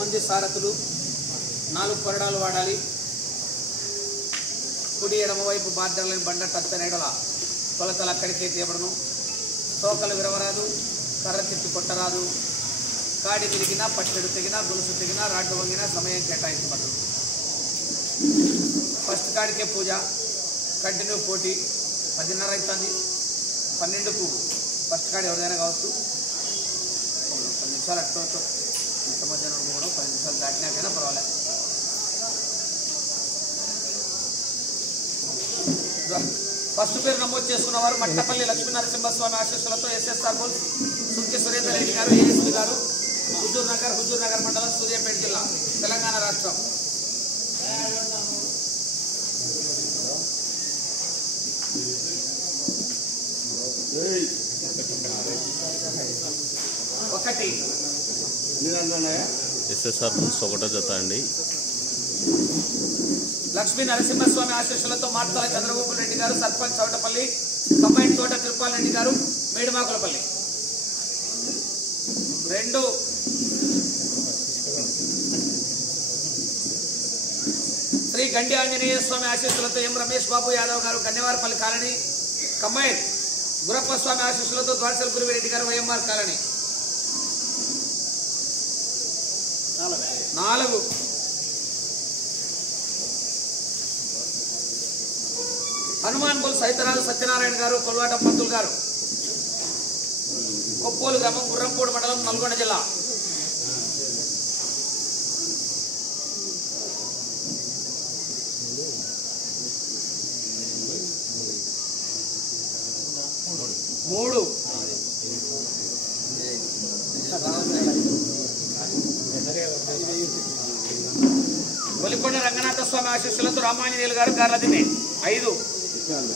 మంది సారథులు 4 కొరడాలు వాడాలి. కుడి ఎడమ వైపు బార్డర్లని బండ టత్తనేడల కొలతలు అక్కడికే తీయబడను. తోకలు విరవరాదు, కర్ర తిప్పి కొట్టరాదు. కాడి విరిగినా, పట్టెడు తెగినా, గొలుసు తెగినా, రాడ్డు వంగినా సమయం కేటాయించబడదు. ఫస్ట్ కాడికే పూజ, కంటిన్యూ పోటీ. 10:30 అవుతుంది. 12కు ఫస్ట్ కాడి ఎవరిదైనా కావచ్చు. 10 నిమిషాలు అట్టు ఇంత మధ్యాహ్నం కూడా 10 నిమిషాలు దాటినాకైనా పర్వాలేదు. ఫస్ట్ పేరు నమోదు చేసుకున్న వారు మట్టపల్లి లక్ష్మీనరసింహస్వామి ఆశీస్సులతో ఎస్ఎస్ఆర్ బోల్ సుంకి సురేందర్ రెడ్డి గారు, ఏఎస్పీ గారు, హుజూర్ నగర్ మండలం, సూర్యాపేట జిల్లా, తెలంగాణ రాష్ట్రం. ఒకటి ఎస్ఎస్ఆర్ బుల్స్ ఒకటో జత అండి. లక్ష్మీ నరసింహస్వామి ఆశీస్సులతో మార్తల చంద్రబాబు రెడ్డి గారు, సర్పంచ్ చౌటపల్లి, కంబైన్ తోట తిరుపాల్ రెడ్డి గారు, మేడిమాకులపల్లి. 2 శ్రీ గండి ఆంజనేయ స్వామి ఆశీస్సులతో ఎం రమేష్ బాబు యాదవ్ గారు, గన్నేవారపల్లి కాలనీ, కంబైన్. గురప్ప స్వామి ఆశీస్సులతో ద్వారసల్ గురువిరెడ్డి గారు, వైఎంఆర్ కాలనీ. 4 హనుమాన్ బుల్ సైతరాజు సత్యనారాయణ గారు, కొల్వాట పంతులు గారు, కొప్పోలు గ్రామం, గుర్రంపూడి మండలం, నల్గొండ జిల్లా. మూడు కొలికొండ రంగనాథ స్వామి ఆశీస్సులతో రామాంజనేయులు గారు, గార్లదినే. 5 6